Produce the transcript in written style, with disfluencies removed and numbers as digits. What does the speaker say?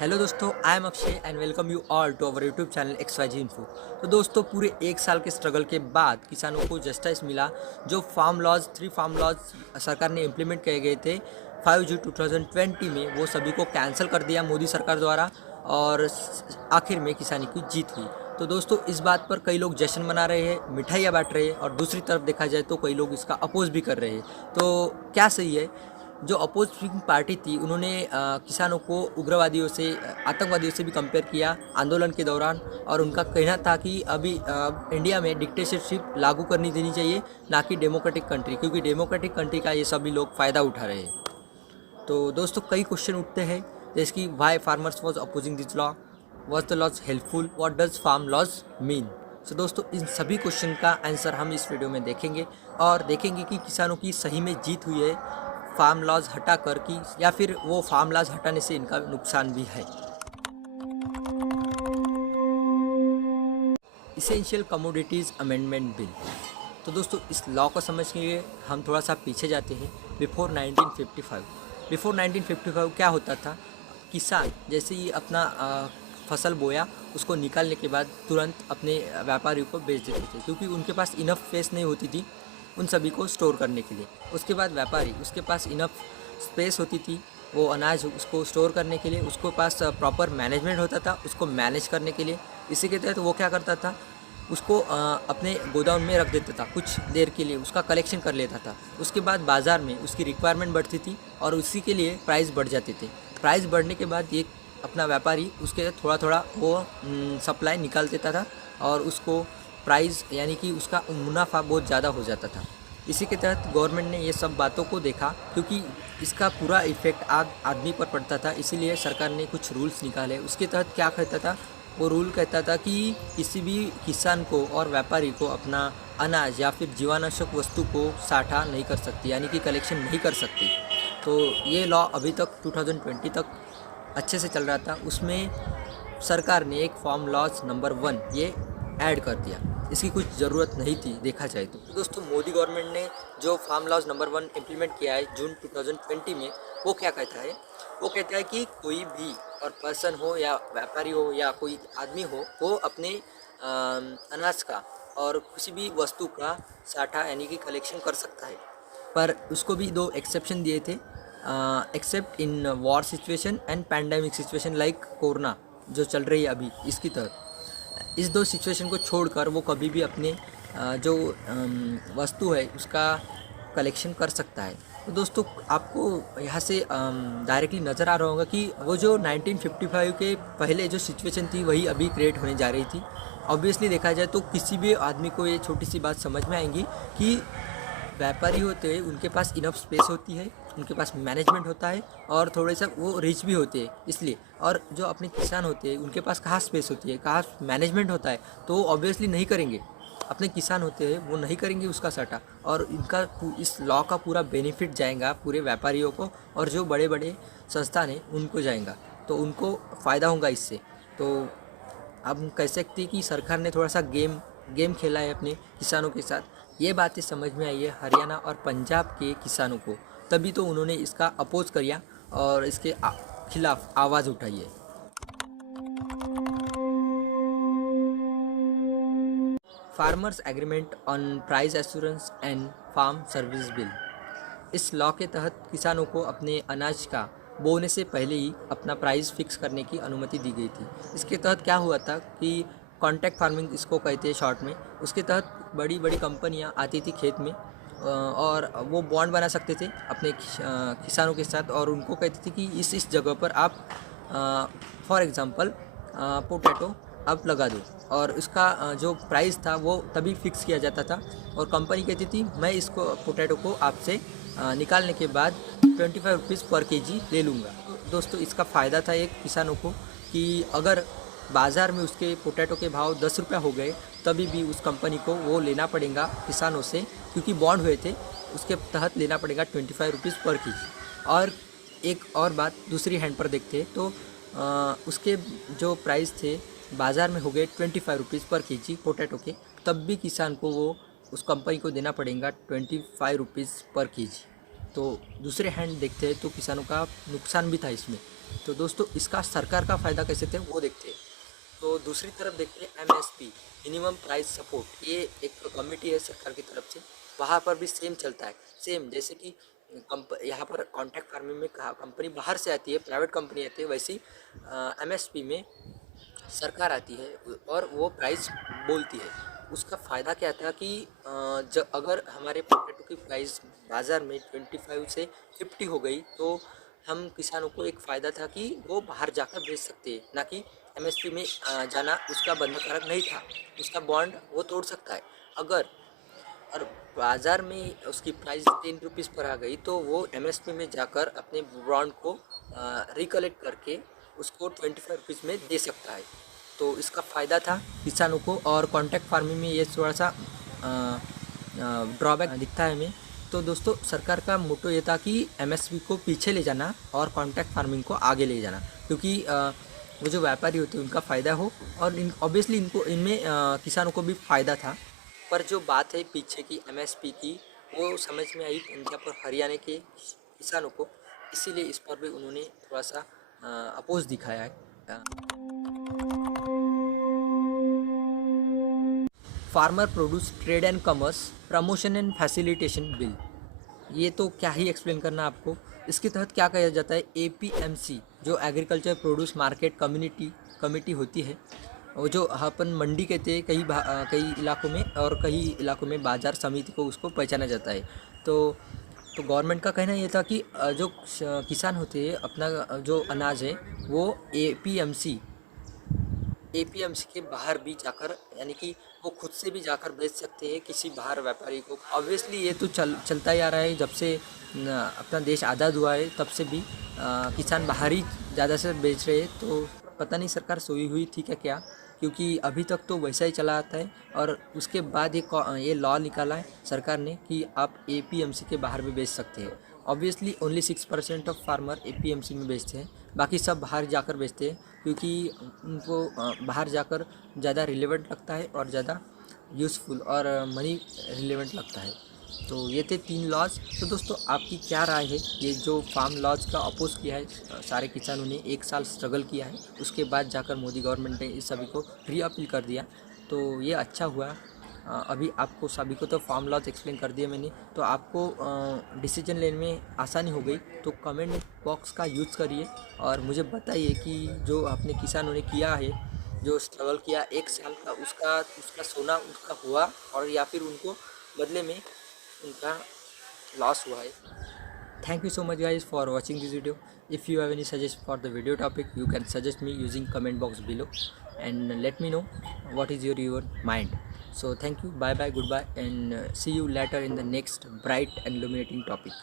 Hello दोस्तों, I am Akshay and welcome you all to our YouTube channel XYZ इन्फो। तो दोस्तों, पूरे एक साल के स्ट्रगल के बाद किसानों को जस्टिस मिला। जो फार्म लॉज 3 फार्म लॉज सरकार ने इम्प्लीमेंट किए गए थे 5 जून 2020 में, वो सभी को कैंसिल कर दिया मोदी सरकार द्वारा और आखिर में किसानी की जीत हुई। तो दोस्तों, इस बात पर कई लोग जश्न मना रहे हैं, मिठाइयाँ बांट रहे हैं और दूसरी तरफ देखा जाए तो कई लोग इसका अपोज भी कर रहे हैं। तो क्या सही है? जो अपोजिंग पार्टी थी उन्होंने किसानों को उग्रवादियों से, आतंकवादियों से भी कंपेयर किया आंदोलन के दौरान। और उनका कहना था कि अभी इंडिया में डिक्टेटरशिप लागू करनी देनी चाहिए, ना कि डेमोक्रेटिक कंट्री, क्योंकि डेमोक्रेटिक कंट्री का ये सभी लोग फ़ायदा उठा रहे हैं। तो दोस्तों, कई क्वेश्चन उठते हैं जैसे कि why farmers was opposing this law, was the laws helpful, what does farm laws mean. So दोस्तों, इन सभी क्वेश्चन का आंसर हम इस वीडियो में देखेंगे और देखेंगे कि किसानों की सही में जीत हुई है फार्म लॉज हटा कर की, या फिर वो फार्म लॉज हटाने से इनका नुकसान भी है। Essential commodities amendment bill. तो दोस्तों, इस लॉ को समझने के लिए हम थोड़ा सा पीछे जाते हैं, बिफोर 1955। बिफोर 1955 क्या होता था? किसान जैसे ही अपना फसल बोया, उसको निकालने के बाद तुरंत अपने व्यापारियों को बेच देते थे, क्योंकि उनके पास इनफ स्पेस नहीं होती थी उन सभी को स्टोर करने के लिए। उसके बाद व्यापारी, उसके पास इनफ स्पेस होती थी वो अनाज उसको स्टोर करने के लिए, उसके पास प्रॉपर मैनेजमेंट होता था उसको मैनेज करने के लिए। इसी के तहत वो क्या करता था, उसको अपने गोदाम में रख देता था, कुछ देर के लिए उसका कलेक्शन कर लेता था। उसके बाद बाज़ार में उसकी रिक्वायरमेंट बढ़ती थी और उसी के लिए प्राइस बढ़ जाते थे। प्राइस बढ़ने के बाद ये अपना व्यापारी उसके थोड़ा थोड़ा वो सप्लाई निकाल देता था और उसको प्राइस यानी कि उसका मुनाफा बहुत ज़्यादा हो जाता था। इसी के तहत गवर्नमेंट ने ये सब बातों को देखा, क्योंकि इसका पूरा इफेक्ट आदमी पर पड़ता था, इसीलिए सरकार ने कुछ रूल्स निकाले। उसके तहत क्या कहता था, वो रूल कहता था कि किसी भी किसान को और व्यापारी को अपना अनाज या फिर जीवाणुनाशक वस्तु को साठा नहीं कर सकती, यानी कि कलेक्शन नहीं कर सकती। तो ये लॉ अभी तक 2020 तक अच्छे से चल रहा था। उसमें सरकार ने एक फार्म लॉज नंबर 1 ये ऐड कर दिया। इसकी कुछ ज़रूरत नहीं थी देखा जाए तो। दोस्तों, मोदी गवर्नमेंट ने जो फार्म लॉज नंबर 1 इम्प्लीमेंट किया है जून 2020 में, वो क्या कहता है? वो कहता है कि कोई भी और पर्सन हो या व्यापारी हो या कोई आदमी हो, वो अपने अनाज का और किसी भी वस्तु का साठा यानी कि कलेक्शन कर सकता है। पर उसको भी 2 एक्सेप्शन दिए थे, accept in war situation and pandemic situation like corona जो चल रही है अभी, इसकी तरह इस 2 सिचुएशन को छोड़कर वो कभी भी अपने जो वस्तु है उसका कलेक्शन कर सकता है। तो दोस्तों, आपको यहाँ से डायरेक्टली नज़र आ रहा होगा कि वो जो 1955 के पहले जो सिचुएशन थी वही अभी क्रिएट होने जा रही थी। ऑब्वियसली देखा जाए तो किसी भी आदमी को ये छोटी सी बात समझ में आएंगी कि व्यापारी होते हैं उनके पास इनफ स्पेस होती है, उनके पास मैनेजमेंट होता है और थोड़े सा वो रिच भी होते हैं इसलिए। और जो अपने किसान होते हैं उनके पास कहाँ स्पेस होती है, कहाँ मैनेजमेंट होता है, तो वो ऑब्वियसली नहीं करेंगे। अपने किसान होते हैं वो नहीं करेंगे उसका साटा, और इनका इस लॉ का पूरा बेनिफिट जाएगा पूरे व्यापारियों को, और जो बड़े बड़े संस्थान हैं उनको जाएगा, तो उनको फ़ायदा होगा इससे। तो हम कह सकते हैं कि सरकार ने थोड़ा सा गेम खेला है अपने किसानों के साथ। ये बातें समझ में आई है हरियाणा और पंजाब के किसानों को, तभी तो उन्होंने इसका अपोज किया और इसके खिलाफ आवाज़ उठाई है। Farmers agreement on price assurance and farm service bill. इस लॉ के तहत किसानों को अपने अनाज का बोने से पहले ही अपना प्राइस फिक्स करने की अनुमति दी गई थी। इसके तहत क्या हुआ था कि कॉन्ट्रैक्ट फार्मिंग इसको कहते हैं शॉर्ट में। उसके तहत बड़ी बड़ी कंपनियां आती थी खेत में और वो बॉन्ड बना सकते थे अपने किसानों के साथ, और उनको कहते थे कि इस जगह पर आप फॉर एग्ज़ाम्पल पोटैटो आप लगा दो, और उसका जो प्राइस था वो तभी फिक्स किया जाता था। और कंपनी कहती थी मैं इसको पोटैटो को आपसे निकालने के बाद 25 रुपीज़ पर केजी ले लूँगा। तो दोस्तों, इसका फ़ायदा था एक किसानों को कि अगर बाज़ार में उसके पोटैटो के भाव 10 रुपये हो गए, तभी भी उस कंपनी को वो लेना पड़ेगा किसानों से, क्योंकि बॉन्ड हुए थे उसके तहत लेना पड़ेगा 25 रुपीज़ पर केजी। और एक और बात दूसरी हैंड पर देखते हैं तो उसके जो प्राइस थे बाज़ार में हो गए 25 रुपीज़ पर केजी पोटैटो के, तब भी किसान को वो उस कंपनी को देना पड़ेगा 25 रुपीज़ पर केजी। तो दूसरे हैंड देखते हैं तो किसानों का नुकसान भी था इसमें, तो दोस्तों इसका सरकार का फ़ायदा कैसे थे वो देखते हैं। तो दूसरी तरफ देखते हैं एमएसपी, मिनिमम प्राइस सपोर्ट। ये एक कमेटी है सरकार की तरफ से, वहाँ पर भी सेम चलता है। सेम जैसे कि यहाँ पर कॉन्ट्रैक्ट फार्मिंग में कंपनी बाहर से आती है, प्राइवेट कंपनी आती है, वैसी एमएसपी में सरकार आती है और वो प्राइस बोलती है। उसका फ़ायदा क्या था कि जब अगर हमारे पोटैटो की प्राइस बाज़ार में 25 से 50 हो गई तो हम किसानों को एक फ़ायदा था कि वो बाहर जाकर बेच सकते हैं, ना कि एमएसपी में जाना उसका बंधनकारक नहीं था। उसका बॉन्ड वो तोड़ सकता है। अगर और बाज़ार में उसकी प्राइस 10 रुपीज़ पर आ गई तो वो एमएसपी में जाकर अपने बॉन्ड को रिकलेक्ट करके उसको 25 रुपीज़ में दे सकता है। तो इसका फ़ायदा था किसानों को। और कॉन्ट्रैक्ट फार्मिंग में ये थोड़ा सा ड्रॉबैक दिखता है हमें। तो दोस्तों सरकार का मोटो ये था कि एमएसपी को पीछे ले जाना और कॉन्ट्रैक्ट फार्मिंग को आगे ले जाना, क्योंकि वो जो व्यापारी होते हैं उनका फ़ायदा हो और ऑब्वियसली इनमें किसानों को भी फ़ायदा था। पर जो बात है पीछे की एमएसपी की, वो समझ में आई पंजाब और हरियाणा के किसानों को, इसीलिए इस पर भी उन्होंने थोड़ा सा अपोज दिखाया है। Farmer produce trade and commerce promotion and facilitation bill, ये तो क्या ही एक्सप्लेन करना आपको। इसके तहत क्या कहा जाता है, एपीएमसी जो एग्रीकल्चर प्रोड्यूस मार्केट कमिटी होती है, वो जो अपन मंडी कहते हैं कई इलाकों में, और कई इलाकों में बाजार समिति को उसको पहचाना जाता है। तो गवर्नमेंट का कहना ये था कि जो किसान होते हैं अपना जो अनाज है वो एपीएमसी के बाहर भी जाकर, यानी कि वो खुद से भी जाकर बेच सकते हैं किसी बाहर व्यापारी को। ऑब्वियसली ये तो चलता ही आ रहा है, जब से अपना देश आज़ाद हुआ है तब से भी किसान बाहर ही ज़्यादा से बेच रहे हैं। तो पता नहीं सरकार सोई हुई थी क्या, क्योंकि अभी तक तो वैसा ही चला आता है। और उसके बाद ये लॉ निकाला है सरकार ने कि आप एपीएमसी के बाहर भी बेच सकते हैं। Obviously only 6% of farmer APMC में बेचते हैं, बाकी सब बाहर जाकर बेचते हैं, क्योंकि उनको बाहर जाकर ज़्यादा रिलेवेंट लगता है और ज़्यादा यूज़फुल और मनी रिलेवेंट लगता है। तो ये थे 3 लॉज। तो दोस्तों आपकी क्या राय है, ये जो फार्म लॉज का अपोज किया है सारे किसानों ने, 1 साल स्ट्रगल किया है, उसके बाद जाकर मोदी गवर्नमेंट ने इस सभी को रीअपील कर दिया, तो ये अच्छा हुआ। अभी आपको सभी को तो फार्म लॉज एक्सप्लेन कर दिए मैंने, तो आपको डिसीजन लेने में आसानी हो गई। तो कमेंट बॉक्स का यूज़ करिए और मुझे बताइए कि जो अपने किसानों ने किया है, जो स्ट्रगल किया 1 साल का, उसका सोना उनका हुआ, और या फिर उनको बदले में उनका लॉस हुआ है। Thank you so much guys for watching this video. If you have any suggestion for the video topic, you can suggest me using comment box below and let me know what is your mind. So thank you, bye bye, goodbye, and see you later in the next bright and illuminating topic.